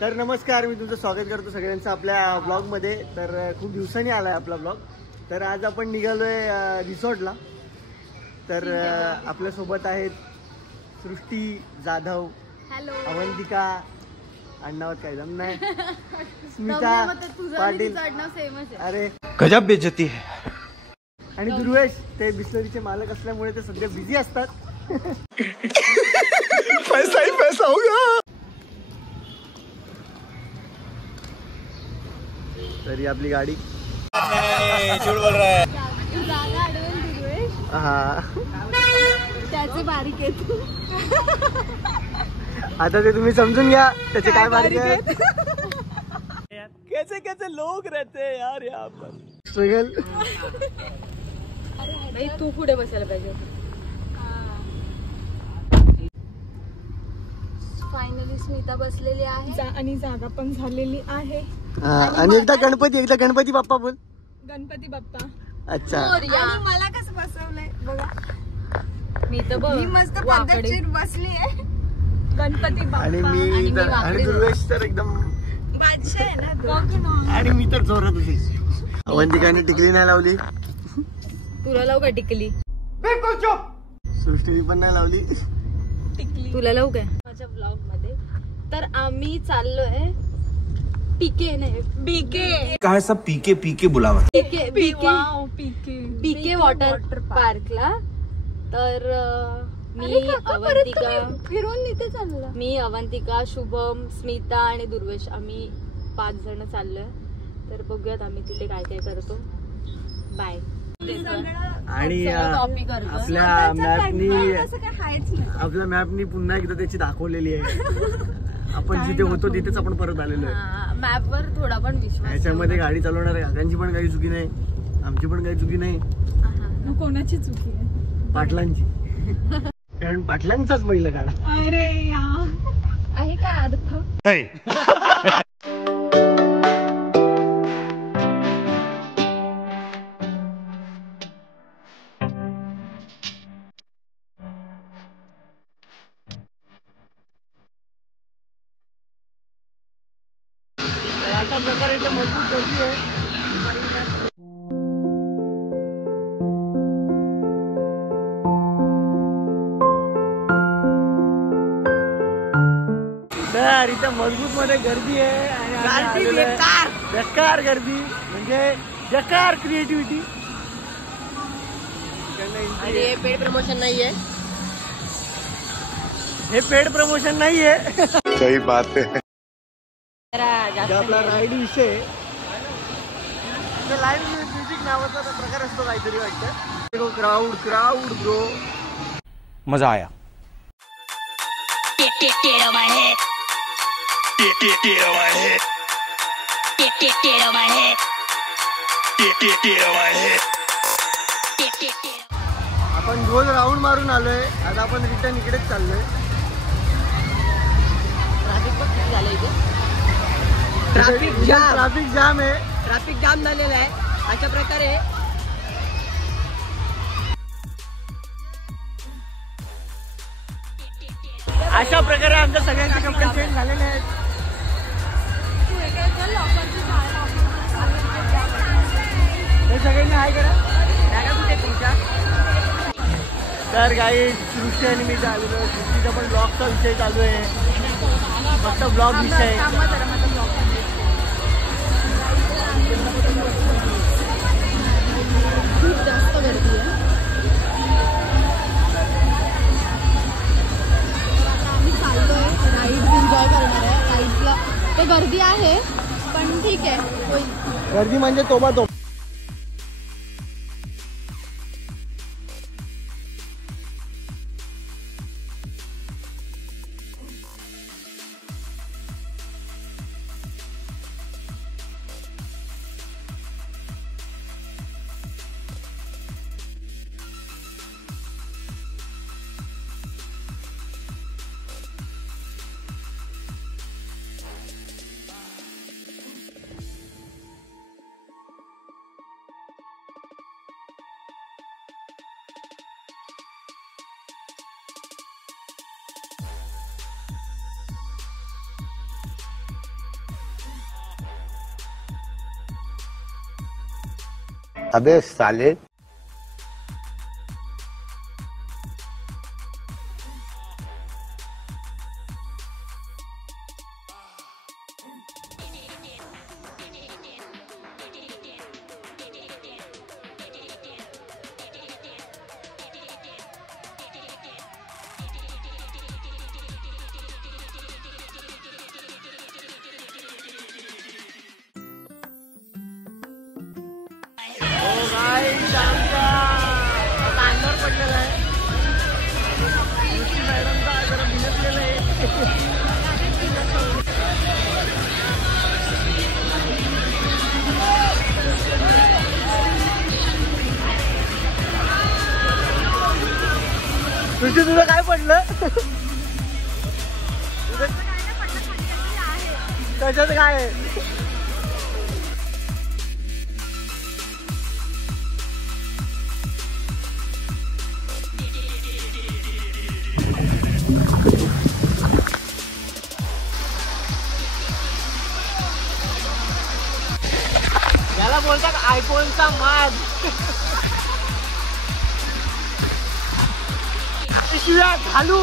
तर नमस्कार, मी तुमचं स्वागत करतो सगळ्यांचं आपल्या ब्लॉगमध्ये. तर खूप दिवसांनी आला आहे आपला ब्लॉग. तर आज आपण निघालोय रिसॉर्टला. तर आपल्यासोबत आहेत सृष्टी जाधव, हॅलो, अवंतिका, आडनावात काय जम नाही, स्मिता पाटील, अरे गजब बेइज्जती है, आणि दुर्वेश. ते बिस्लरीचे मालक असल्यामुळे ते सध्या बिझी असतात. पैसा ही पैसा होगा. तरी आपली गाडी झूठ बोल रहा है. हा, त्याचे बारीक आहेत. आता ते तुम्ही समजून घ्या त्याचे काय बारीक आहेत. कैसे कैसे लोग रहते हैं यार यहाँ पर. स्ट्रगल. तू पुढे बसायला पाहिजे. फायनली स्मिता बसलेली आहे आणि जागा पण झालेली आहे. आणि एकदा गणपती बाप्पा बोल. गणपती बाप्पा. अच्छा. आणि मला कसं बसवलंय बघा. मी तर मस्त पद्धतशीर बसली आहे. गणपती बाप्पा. आणि मी तर, आणि दुर्वेश तर एकदम बादशाह आहे ना. आणि मी तर जोरात होती. अवंतिकाने टिकली नाही लावली. तुला लावू का टिकली? बिलकुल चुप. सृष्टीने पण नाही लावली टिकली. तुला लावू काय? माझ्या ब्लॉग मध्ये तर आम्ही चाललोय पीके नाही बीके. कहा सब पीके पीके बुलावा. बीके वॉटर पार्कला. तर मी अवंतिका फिरून इथे चाललो. मी अवंतिका, शुभम, स्मिता आणि दुर्वेश आम्ही 5 जण चाललोय. तर बघूयात आम्ही तिथे काय काय करतो. बाय. आणि आपल्या मॅपनी पुन्हा एकदा त्याची दाखवलेली आहे. आपण जिथे होतो तिथेच आपण परत आलेलो आहे. मॅप वर थोडा पण विश्वास. याच्यामध्ये गाडी चालवणाऱ्या काकांची पण काही चुकी नाही, आमची पण काही चुकी नाही. कोणाची चुकी आहे? पाटलांची. कारण पाटलांचाच पहिलं गाडा. अरे आहे का अर्थ? अशा प्रकारे इथे मजबूत गर्दी आहे. तर इथे मजबूत मध्ये गर्दी आहे आणि बेकार गर्दी म्हणजे बेकार क्रिएटिव्हिटी. आणि हे पेड प्रमोशन नाहीये. हे पेड प्रमोशन नाहीये. सही बात है. आपला राईड विषय लाईव्ह म्युझिक नावाचा प्रकार असतो काहीतरी वाटतं. Crowd bro. मजा आया. आपण गोल राऊंड मारून आलोय. आता आपण रिटर्न इकडेच चाललोय. ट्रॅफिक पण किती झालं इथे. ट्रॅफिक जाम आहे. ट्रॅफिक जाम झालेला आहे. अशा प्रकारे आमच्या सगळ्यांचे कपडे चेंज झालेले आहेत. हे सगळ्यांनी हाय करा. तुमच्या तर काही सृष्टी आणि मी चाललो. सृष्टीचा पण ब्लॉगचा विषय चालू आहे. फक्त ब्लॉग विषय. खूप जास्त गर्दी आहे. आता आम्ही चाललोय राईड एन्जॉय करणार आहे. राईडला ते गर्दी आहे पण ठीक आहे. होईल. गर्दी म्हणजे तोबा. अबे साले. तुला काय पडलं? त्याच्यात काय आहे? याला बोलतात आयफोनचा माज. शिव्या घालू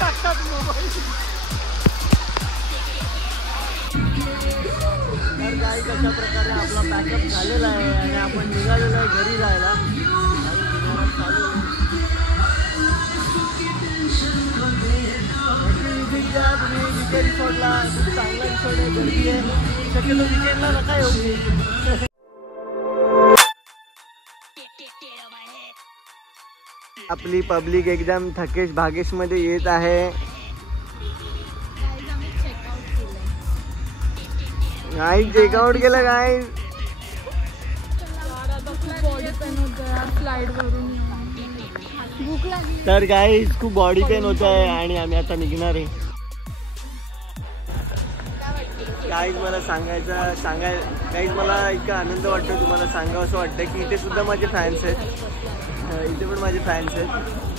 टाकतात मोबाईल. तर काही कशा प्रकारे आपला पॅकअप झालेला आहे आणि आपण निघालेलो आहे घरी जायला. तुम्ही विके रिसॉर्टला खूप चांगला रिसॉर्ट आहे, गर्दी आहे, शक्यतो विकेंडला नका येऊ. आपली पब्लिक एकदम थकेश भागेश मध्ये येत आहे. गाईज चेकआउट केलं गाईज. तर गाईज खूप बॉडी पेन होत आहे आणि आम्ही आता निघणार आहे. गाईज मला गाईज मला इतका आनंद वाटतो तुम्हाला सांगावं असं वाटतं की इथे सुद्धा माझे फॅन्स आहेत, इथे पण माझे फॅन्स आहेत.